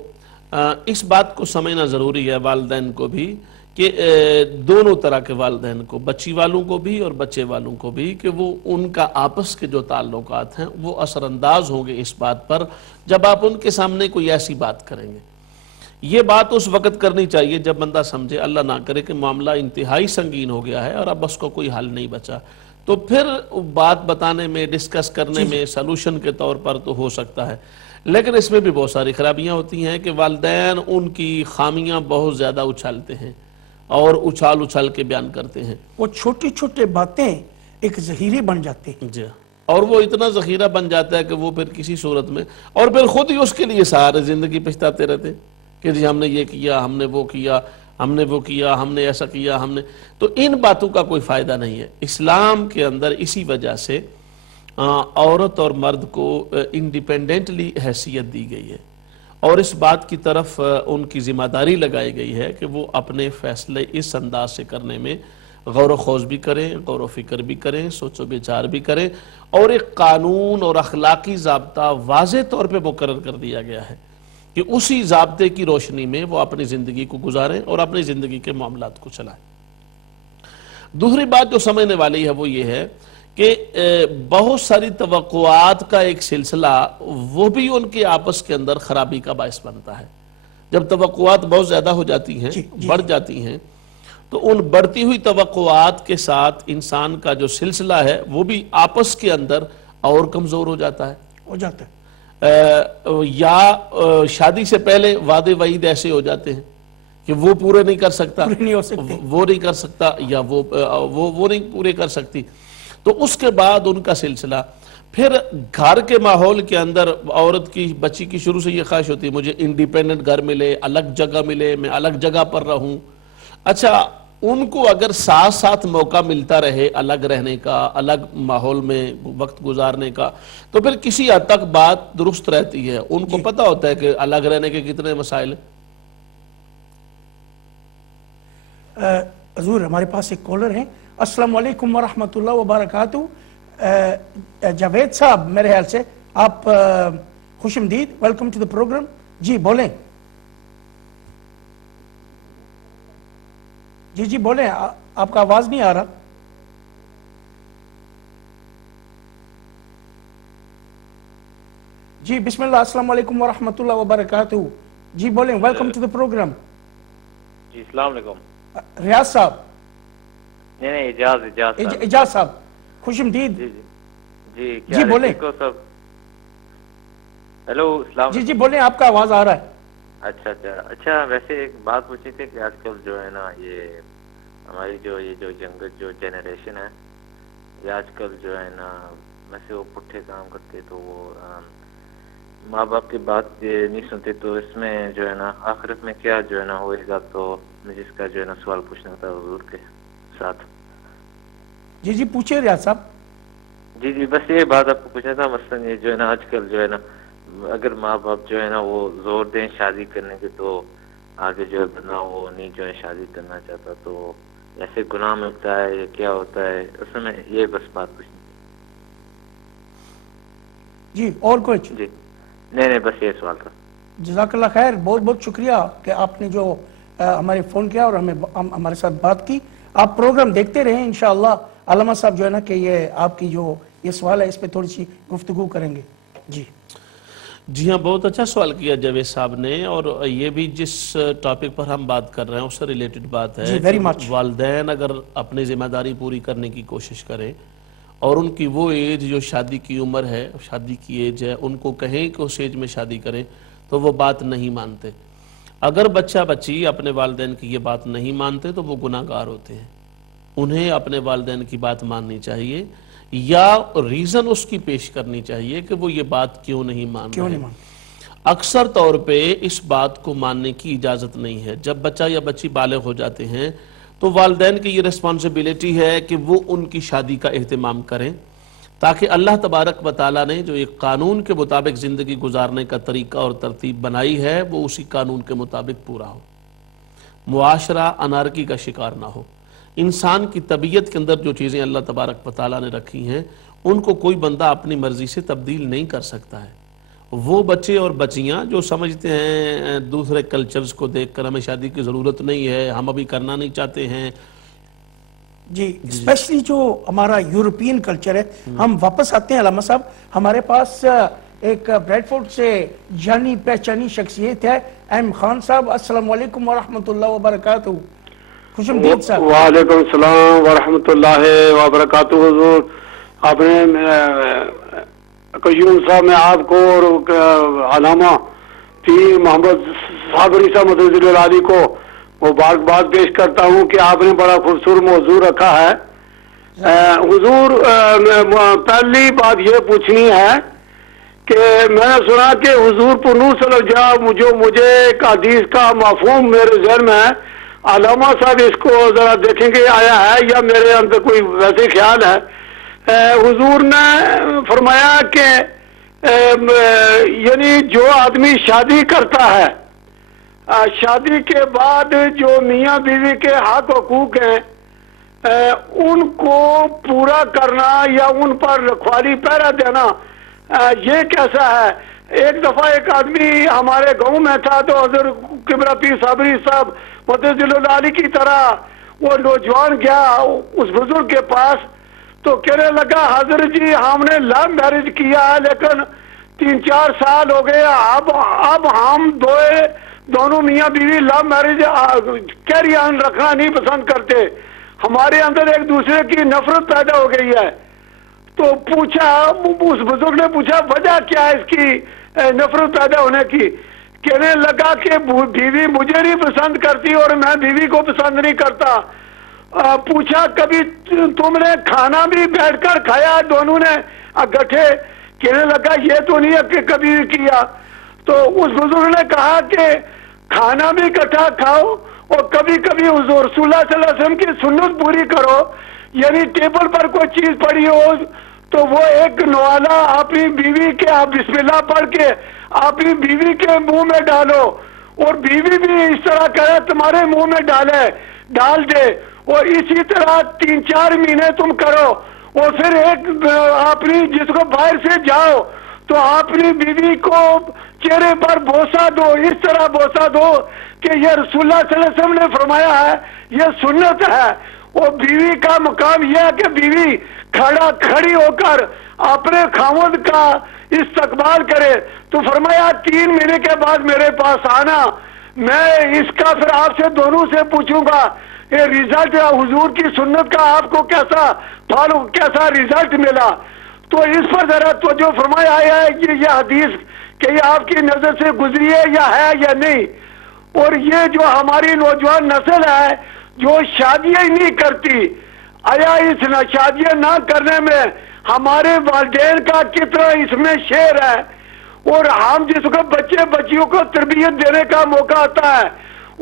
اس بات کو سمجھنا ضروری ہے والدین کو بھی، کہ دونوں طرح کے والدین کو، بچی والوں کو بھی اور بچے والوں کو بھی، کہ وہ ان کا آپس کے جو تعلقات ہیں وہ اثر انداز ہوں گے اس بات پر جب آپ ان کے سامنے کوئی ایسی بات کریں گے۔ یہ بات اس وقت کرنی چاہیے جب بندہ سمجھے اللہ نہ کرے کہ معاملہ انتہائی سنگین ہو گیا ہے اور اب اس کو کوئی حل نہیں بچا، تو پھر بات بتانے میں، ڈسکس کرنے میں سلوشن کے طور پر تو ہو سکتا ہے، لیکن اس میں بھی بہت ساری خرابیاں ہوتی ہیں کہ والدین ان کی خامیاں بہت زیادہ اچھالتے ہیں اور اچھال کے بیان کرتے ہیں. وہ چھوٹی چھوٹی باتیں ایک ذخیرے بن جاتے ہیں. جی، اور وہ اتنا ذخیرہ بن جاتا ہے کہ وہ پھر کسی صورت میں، اور پھر خود ہی اس کے لیے سارے زندگی پچھتاتے رہتے کہ جی ہم نے یہ کیا، ہم نے وہ کیا، ہم نے وہ کیا، ہم نے ایسا کیا، ہم نے. تو ان باتوں کا کوئی فائدہ نہیں ہے. اسلام کے اندر اسی وجہ سے عورت اور مرد کو انڈیپینڈنٹلی حیثیت دی گئی ہے، اور اس بات کی طرف ان کی ذمہ داری لگائی گئی ہے کہ وہ اپنے فیصلے اس انداز سے کرنے میں غور و خوض بھی کریں، غور و فکر بھی کریں، سوچ و بچار بھی کریں، اور ایک قانون اور اخلاقی ضابطہ واضح طور پہ مقرر کر دیا گیا ہے کہ اسی ضابطے کی روشنی میں وہ اپنی زندگی کو گزاریں اور اپنی زندگی کے معاملات کو چلائیں. دوسری بات جو سمجھنے والی ہے وہ یہ ہے کہ بہت ساری توقعات کا ایک سلسلہ وہ بھی ان کے آپس کے اندر خرابی کا باعث بنتا ہے. جب توقعات بہت زیادہ ہو جاتی ہیں، بڑھ جاتی ہیں، تو ان بڑھتی ہوئی توقعات کے ساتھ انسان کا جو سلسلہ ہے وہ بھی آپس کے اندر اور کمزور ہو جاتا ہے. یا شادی سے پہلے وعدے وعید ایسے ہو جاتے ہیں کہ وہ پورے نہیں کر سکتا، وہ نہیں کر سکتا، یا وہ نہیں پورے کر سکتی. تو اس کے بعد ان کا سلسلہ پھر گھر کے ماحول کے اندر عورت کی، بچی کی شروع سے یہ خواہش ہوتی ہے مجھے انڈیپینڈنٹ گھر ملے، الگ جگہ ملے، میں الگ جگہ پر رہوں. اچھا، ان کو اگر ساتھ ساتھ موقع ملتا رہے الگ رہنے کا، الگ ماحول میں وقت گزارنے کا، تو پھر کسی حد تک بات درست رہتی ہے. ان کو پتہ ہوتا ہے کہ الگ رہنے کے کتنے مسائل ہیں. حضور ہمارے پاس ایک کالر ہیں. السلام علیکم ورحمۃ اللہ وبرکاتہ. جاوید صاحب میرے خیال سے آپ خوش آمدید، ویلکم ٹو دا پروگرام. جی بولیں. جی بولیں، آپ کا آواز نہیں آ رہا. جی بسم اللہ. السلام علیکم ورحمۃ اللہ وبرکاتہ. جی بولیں، ویلکم ٹو دا پروگرام. جی السلام علیکم. ریاض صاحب. نہیں اجاز صاحب خوش آمدید. جی بولیں. ہیلو السلام. جی بولیں، آپ کا آواز آ رہا ہے. اچھا ویسے ایک بات پوچھنی تھی کہ آج کل جو ہے نا یہ ہماری جو جنریشن ہے، یہ آج کل جو ہے نا ویسے وہ پٹھے کام کرتے، تو وہ ماں باپ کی بات نہیں سنتے. تو اس میں جو ہے نا آخرت میں کیا جو ہے نا ہوئے گا، تو مجھے اس کا جو ہے نا سوال پوچھنا تھا حضور کے ساتھ. جی پوچھے ریاض صاحب. جی بس یہ بات آپ کو پوچھنا تھا. مثلاً یہ جو ہے نا آج کل جو ہے نا اگر ماں باپ جو ہے نا وہ زور دیں شادی کرنے کے، تو آگے جو ہے بندہ وہ نہیں جو ہے شادی کرنا چاہتا، تو ایسے گناہ ملتا ہے یا کیا ہوتا ہے اس میں؟ یہ بس بات پوچھنی. جی اور کچھ؟ جی نہیں بس یہ سوال تھا. جزاک اللہ خیر. بہت بہت شکریہ کہ آپ نے جو ہمارے فون کیا اور ہمارے ساتھ بات کی. آپ پروگرام دیکھتے رہیں انشاءاللہ. علامہ صاحب جو ہے نا کہ یہ آپ کی جو یہ سوال ہے اس پہ تھوڑی سی گفتگو کریں گے. جی ہاں، بہت اچھا سوال کیا جاوید صاحب نے، اور یہ بھی جس ٹاپک پر ہم بات کر رہے ہیں اس سے ریلیٹڈ بات ہے. والدین اگر اپنی ذمہ داری پوری کرنے کی کوشش کریں اور ان کی وہ ایج جو شادی کی عمر ہے، شادی کی ایج ہے، ان کو کہیں کہ اس ایج میں شادی کریں، تو وہ بات نہیں مانتے. اگر بچہ بچی اپنے والدین کی یہ بات نہیں مانتے تو وہ گناہ گار ہوتے ہیں. انہیں اپنے والدین کی بات ماننی چاہیے، یا ریزن اس کی پیش کرنی چاہیے کہ وہ یہ بات کیوں نہیں مان رہے. اکثر طور پہ اس بات کو ماننے کی اجازت نہیں ہے. جب بچہ یا بچی بالغ ہو جاتے ہیں تو والدین کی یہ ریسپانسبلٹی ہے کہ وہ ان کی شادی کا اہتمام کریں، تاکہ اللہ تبارک و تعالیٰ نے جو ایک قانون کے مطابق زندگی گزارنے کا طریقہ اور ترتیب بنائی ہے وہ اسی قانون کے مطابق پورا ہو، معاشرہ انارکی کا شکار نہ ہو. انسان کی طبیعت کے اندر جو چیزیں اللہ تبارک و تعالیٰ نے رکھی ہیں ان کو کوئی بندہ اپنی مرضی سے تبدیل نہیں کر سکتا ہے. وہ بچے اور بچیاں جو سمجھتے ہیں دوسرے کلچرز کو دیکھ کر ہمیں شادی کی ضرورت نہیں ہے، ہم ابھی کرنا نہیں چاہتے ہیں. جی اسپیشلی جو ہمارا یورپین کلچر ہے. ہم واپس آتے ہیں علامہ صاحب. ہمارے پاس ایک بریڈ فورڈ سے جانی پہچانی شخصیت ہے ایم خان صاحب. السلام علیکم ورحمۃ اللہ وبرکاتہ. خوش آمدید صاحب. وعلیکم السلام ورحمۃ اللہ وبرکاتہ. حضور آپ نے قیوم صاحب میں آپ کو اور علامہ پیر محمد صابری صاحب مدد العالی کو مبارکباد پیش کرتا ہوں کہ آپ نے بڑا خوبصورت موضوع رکھا ہے. حضور پہلی بات یہ پوچھنی ہے کہ میں نے سنا کہ حضور پر نور صلی اللہ علیہ وسلم مجھے ایک حدیث کا مفہوم میرے ذہن میں ہے. علامہ صاحب اس کو ذرا دیکھیں گے آیا ہے یا میرے اندر کوئی ویسے خیال ہے. حضور نے فرمایا کہ یعنی جو آدمی شادی کرتا ہے شادی کے بعد جو میاں بیوی کے حق حقوق ہیں ان کو پورا کرنا یا ان پر رکھوالی پہرا دینا یہ کیسا ہے. ایک دفعہ ایک آدمی ہمارے گاؤں میں تھا تو حضرت قبلہ پیر صابری صاحب مدد العالی کی طرح وہ نوجوان گیا اس بزرگ کے پاس تو کہنے لگا حضرت جی ہم نے لو میرج کیا ہے لیکن 3-4 سال ہو گئے اب ہم دونوں میاں بیوی لو میرج کیری آن رکھنا نہیں پسند کرتے. ہمارے اندر ایک دوسرے کی نفرت پیدا ہو گئی ہے. تو پوچھا اس بزرگ نے پوچھا وجہ کیا ہے اس کی نفرت پیدا ہونے کی. کہنے لگا کہ بیوی مجھے نہیں پسند کرتی اور میں بیوی کو پسند نہیں کرتا. پوچھا کبھی تم نے کھانا بھی بیٹھ کر کھایا دونوں نے اکٹھے. کہنے لگا یہ تو نہیں ہے کہ کبھی کیا. تو اس بزرگ نے کہا کہ کھانا بھی اکٹھا کھاؤ اور کبھی کبھی حضور رسول اللہ صلی اللہ علیہ وسلم کی سنت پوری کرو. یعنی ٹیبل پر کوئی چیز پڑی ہو تو وہ ایک نوالا اپنی بیوی کے آپ بسم اللہ پڑھ کے اپنی بیوی کے منہ میں ڈالو اور بیوی بھی اس طرح کرے تمہارے منہ میں ڈال دے اور اسی طرح 3-4 مہینے تم کرو اور پھر ایک اپنی جس کو باہر سے جاؤ تو اپنی بیوی کو چہرے پر بوسہ دو. اس طرح بوسہ دو کہ یہ رسول اللہ صلی اللہ علیہ وسلم نے فرمایا ہے یہ سنت ہے. اور بیوی کا مقام یہ ہے کہ بیوی کھڑی ہو کر اپنے خاوند کا استقبال کرے. تو فرمایا 3 مہینے کے بعد میرے پاس آنا میں اس کا پھر آپ سے دونوں سے پوچھوں گا یہ ریزلٹ حضور کی سنت کا آپ کو کیسا ریزلٹ ملا. تو اس پر ذرا توجہ فرمایا ہے کہ یہ حدیث کہ یہ آپ کی نظر سے گزری ہے یا نہیں. اور یہ جو ہماری نوجوان نسل ہے جو شادیاں ہی نہیں کرتی آیا اس شادیاں نہ کرنے میں ہمارے والدین کا کتنا اس میں شعر ہے. اور ہم جس وقت بچے بچیوں کو تربیت دینے کا موقع آتا ہے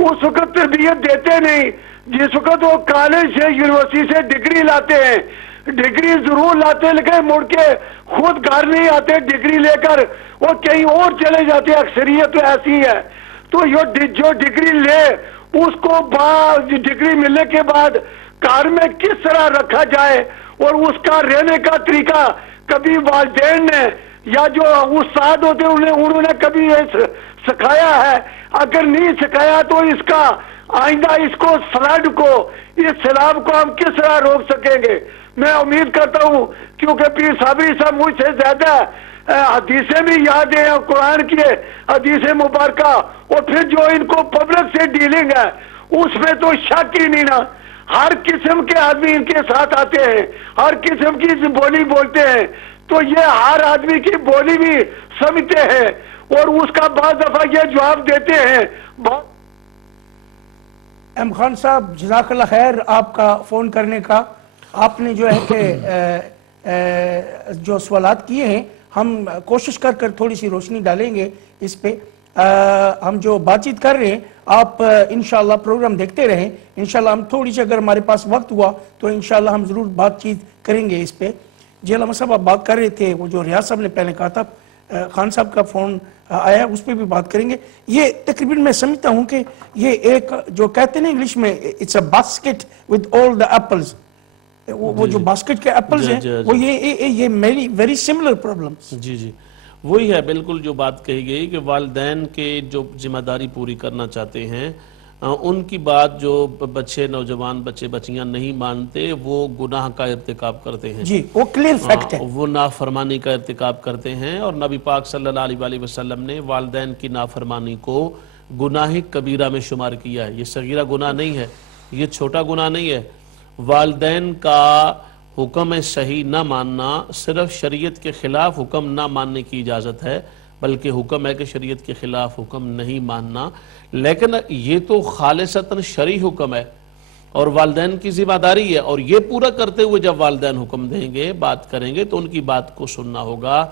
اس وقت تربیت دیتے نہیں. جس وقت وہ کالج سے یونیورسٹی سے ڈگری لاتے ہیں ڈگری ضرور لاتے لیکن مڑ کے خود گھر نہیں آتے ڈگری لے کر وہ کہیں اور چلے جاتے. اکثریت ایسی ہے. تو جو ڈگری لے اس کو ڈگری ملنے کے بعد گھر میں کس طرح رکھا جائے اور اس کا رہنے کا طریقہ کبھی والدین نے یا جو استاد ہوتے انہوں نے کبھی یہ سکھایا ہے. اگر نہیں سکھایا تو اس کا آئندہ اس کو فلڈ کو اس سیلاب کو ہم کس طرح روک سکیں گے. میں امید کرتا ہوں کیونکہ پیر صابری صاحب مجھ سے زیادہ حدیثیں بھی یاد ہیں قرآن کی حدیث مبارکہ اور پھر جو ان کو پبلک سے ڈیلنگ ہے اس میں تو شک ہی نہیں نا. ہر قسم کے آدمی ان کے ساتھ آتے ہیں ہر قسم کی بولی بولتے ہیں تو یہ ہر آدمی کی بولی بھی سمجھتے ہیں اور اس کا بعض دفعہ یہ جواب دیتے ہیں. ایم خان صاحب جزاک اللہ خیر آپ کا فون کرنے کا. آپ نے جو ہے کہ جو سوالات کیے ہیں ہم کوشش کر تھوڑی سی روشنی ڈالیں گے اس پہ. ہم جو بات چیت کر رہے ہیں آپ انشاءاللہ پروگرام دیکھتے رہیں. انشاءاللہ ہم تھوڑی سی اگر ہمارے پاس وقت ہوا تو انشاءاللہ ہم ضرور بات چیت کریں گے اس پہ. جی علامہ صاحب آپ بات کر رہے تھے وہ جو ریاض صاحب نے پہلے کہا تھا خان صاحب کا فون آیا اس پہ بھی بات کریں گے. یہ تقریباً میں سمجھتا ہوں کہ یہ ایک جو کہتے ہیں انگلش میں it's a basket with all the apples. وہ جو باسکٹ کے ایپلز ہیں وہ یہ ویری سملر پرابلمز. جی وہی ہے بالکل جو بات کہی گئی کہ والدین کے جو ذمہ داری پوری کرنا چاہتے ہیں ان کی بات جو بچے نوجوان بچے بچیاں نہیں مانتے وہ گناہ کا ارتکاب کرتے ہیں. جی وہ کلیئر فیکٹ ہے. وہ نافرمانی کا ارتکاب کرتے ہیں اور نبی پاک صلی اللہ علیہ وسلم نے والدین کی نافرمانی کو گناہ کبیرہ میں شمار کیا ہے. یہ صغیرہ گناہ نہیں ہے. یہ چھوٹا گناہ نہیں ہے. والدین کا حکم صحیح نہ ماننا صرف شریعت کے خلاف حکم نہ ماننے کی اجازت ہے، بلکہ حکم ہے کہ شریعت کے خلاف حکم نہیں ماننا. لیکن یہ تو خالصتاً شرعی حکم ہے اور والدین کی ذمہ داری ہے، اور یہ پورا کرتے ہوئے جب والدین حکم دیں گے، بات کریں گے، تو ان کی بات کو سننا ہوگا.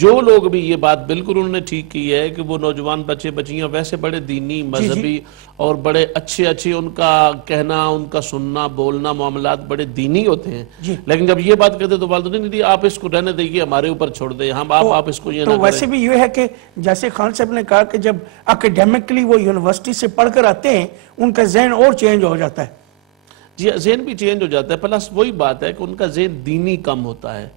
جو لوگ بھی یہ بات بالکل انہوں نے ٹھیک کی ہے کہ وہ نوجوان بچے بچیاں ویسے بڑے دینی مذہبی اور بڑے اچھے ان کا کہنا، ان کا سننا، بولنا، معاملات بڑے دینی ہوتے ہیں، لیکن جب یہ بات کہتے تو والدین نہیں، آپ اس کو رہنے دئیے، ہمارے اوپر چھوڑ دیں، آپ اس کو یہ نہ تو کریں. ویسے بھی یہ ہے کہ جیسے خان صاحب نے کہا کہ جب اکیڈیمکلی وہ یونیورسٹی سے پڑھ کر آتے ہیں ان کا ذہن اور چینج ہو جاتا ہے. جی ذہن بھی چینج ہو جاتا ہے، پلس وہی بات ہے کہ ان کا ذہن دینی کم ہوتا ہے.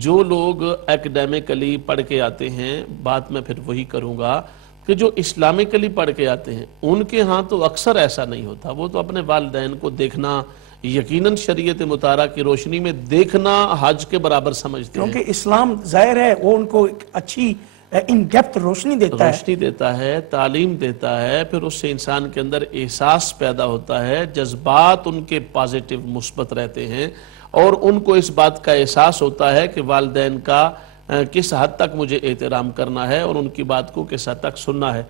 جو لوگ ایکڈیمکلی پڑھ کے آتے ہیں، بات میں پھر وہی کروں گا کہ جو اسلامکلی پڑھ کے آتے ہیں ان کے ہاں تو اکثر ایسا نہیں ہوتا. وہ تو اپنے والدین کو دیکھنا یقیناً شریعت مطالعہ کی روشنی میں دیکھنا حج کے برابر سمجھتے ہیں، کیونکہ اسلام ظاہر ہے وہ ان کو ایک اچھی ان ڈیپتھ روشنی دیتا ہے، تعلیم دیتا ہے. پھر اس سے انسان کے اندر احساس پیدا ہوتا ہے، جذبات ان کے پازیٹیو مثبت رہتے ہیں، اور ان کو اس بات کا احساس ہوتا ہے کہ والدین کا کس حد تک مجھے احترام کرنا ہے اور ان کی بات کو کس حد تک سننا ہے.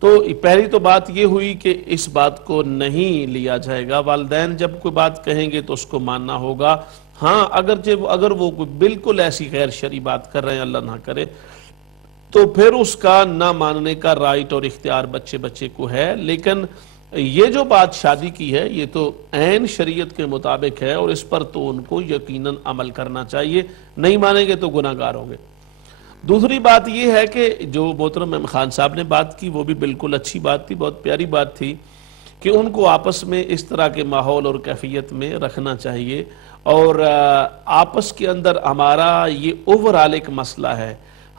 تو پہلی تو بات یہ ہوئی کہ اس بات کو نہیں لیا جائے گا. والدین جب کوئی بات کہیں گے تو اس کو ماننا ہوگا. ہاں اگر وہ بالکل ایسی غیر شرعی بات کر رہے ہیں، اللہ نہ کرے، تو پھر اس کا نہ ماننے کا رائٹ اور اختیار بچے کو ہے. لیکن یہ جو بات شادی کی ہے یہ تو عین شریعت کے مطابق ہے، اور اس پر تو ان کو یقیناً عمل کرنا چاہیے. نہیں مانیں گے تو گناہ گار ہوں گے. دوسری بات یہ ہے کہ جو محترم خان صاحب نے بات کی وہ بھی بالکل اچھی بات تھی، بہت پیاری بات تھی کہ ان کو آپس میں اس طرح کے ماحول اور کیفیت میں رکھنا چاہیے. اور آپس کے اندر ہمارا یہ اوورال ایک مسئلہ ہے،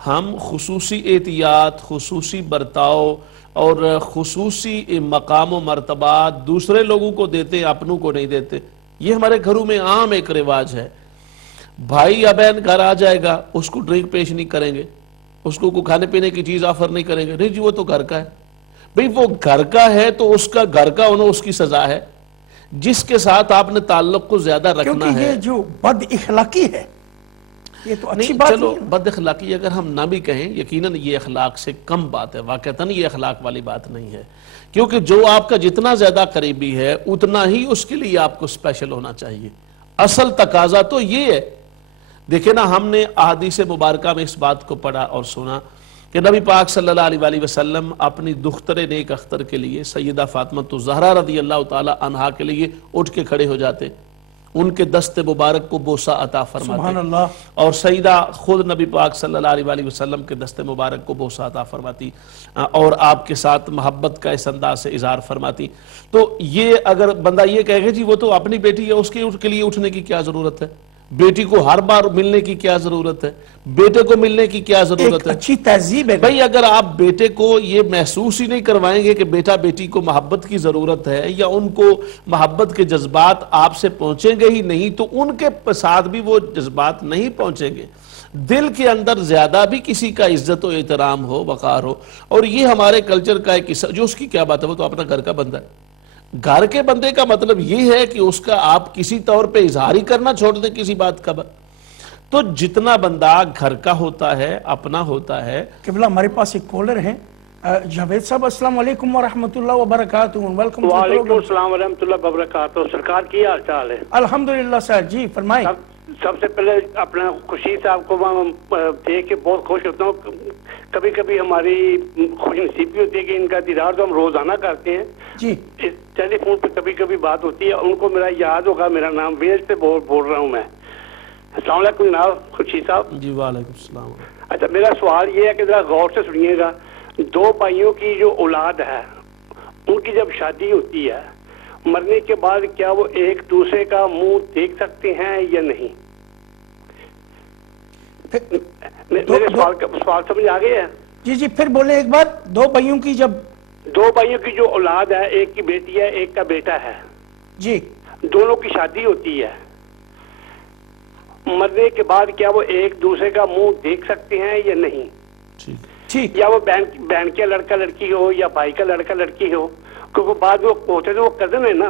ہم خصوصی احتیاط، خصوصی برتاؤ اور خصوصی مقام و مرتبات دوسرے لوگوں کو دیتے ہیں، اپنوں کو نہیں دیتے. یہ ہمارے گھروں میں عام ایک رواج ہے. بھائی یا بہن گھر آ جائے گا، اس کو ڈرنک پیش نہیں کریں گے، اس کو کوئی کھانے پینے کی چیز آفر نہیں کریں گے. نہیں جی وہ تو گھر کا ہے. بھئی وہ گھر کا ہے تو اس کا گھر کا ہونا اس کی سزا ہے. جس کے ساتھ آپ نے تعلق کو زیادہ رکھنا ہے، کیونکہ یہ جو بد اخلاقی ہے یہ تو اچھی بات چلو بد اخلاقی اگر ہم نہ بھی کہیں، یقیناً یہ اخلاق سے کم بات ہے، واقعتاً یہ اخلاق والی بات نہیں ہے. کیونکہ جو آپ کا جتنا زیادہ قریبی ہے اتنا ہی اس کے لیے آپ کو اسپیشل ہونا چاہیے. اصل تقاضا تو یہ ہے. دیکھیں نا، ہم نے احادیث مبارکہ میں اس بات کو پڑھا اور سنا کہ نبی پاک صلی اللہ علیہ وسلم اپنی دختر نیک اختر کے لیے سیدہ فاطمہ الزہرا رضی اللہ تعالی عنہا کے لیے اٹھ کے کھڑے ہو جاتے، ان کے دست مبارک کو بوسہ عطا فرماتے. سبحان اللہ. اور سیدہ خود نبی پاک صلی اللہ علیہ وسلم کے دست مبارک کو بوسہ عطا فرماتی اور آپ کے ساتھ محبت کا اس انداز سے اظہار فرماتی. تو یہ اگر بندہ یہ کہے گا جی وہ تو اپنی بیٹی ہے، اس کے لیے اٹھنے کی کیا ضرورت ہے؟ بیٹی کو ہر بار ملنے کی کیا ضرورت ہے؟ بیٹے کو ملنے کی کیا ضرورت ہے؟ اچھی تہذیب ہے بھئی اگر آپ بیٹے کو یہ محسوس ہی نہیں کروائیں گے کہ بیٹا بیٹی کو محبت کی ضرورت ہے، یا ان کو محبت کے جذبات آپ سے پہنچیں گے ہی نہیں، تو ان کے ساتھ بھی وہ جذبات نہیں پہنچیں گے. دل کے اندر زیادہ بھی کسی کا عزت و احترام ہو، وقار ہو. اور یہ ہمارے کلچر کا ایک حصہ، جو اس کی کیا بات ہے، وہ تو اپنا گھر کا بندہ ہے. گھر کے بندے کا مطلب یہ ہے کہ اس کا آپ کسی طور پہ اظہار ہی کرنا چھوڑ دیں کسی بات کا. تو جتنا بندہ گھر کا ہوتا ہے، اپنا ہوتا ہے. قبلہ ہمارے پاس ایک کالر ہیں جاوید صاحب. السلام علیکم ورحمۃ اللہ وبرکاتہ. وعلیکم السلام ورحمۃ اللہ وبرکاتہ. سرکار کی حال چال ہے؟ الحمدللہ سر. جی فرمائیں. سب سے پہلے اپنا خوشی صاحب کو دیکھ کے بہت خوش ہوتا ہوں. کبھی کبھی ہماری خوش نصیبی ہوتی ہے کہ ان کا دیدار تو ہم روزانہ کرتے ہیں. جی ٹیلی فون پہ کبھی کبھی بات ہوتی ہے. ان کو میرا یاد ہوگا، میرا نام ویل سے بول رہا ہوں میں. السلام علیکم جناب خوشی صاحب. جی وعلیکم السلام. اچھا میرا سوال یہ ہے کہ ذرا غور سے سنیے گا. دو بھائیوں کی جو اولاد ہے ان کی جب شادی ہوتی ہے، مرنے کے بعد کیا وہ ایک دوسرے کا منہ دیکھ سکتے ہیں یا نہیں؟ میرے سوال سمجھ آ گئے ہے؟ جی جی پھر بولیں ایک بار. دو بھائیوں کی جو اولاد ہے، ایک کی بیٹی ہے ایک کا بیٹا ہے، جی دونوں کی شادی ہوتی ہے، مرنے کے بعد کیا وہ ایک دوسرے کا منہ دیکھ سکتے ہیں یا نہیں؟ ٹھیک. یا وہ بہن کا لڑکا لڑکی ہو یا بھائی کا لڑکا لڑکی ہو، کیونکہ بعد میں ہوتے تو وہ کزن ہے نا.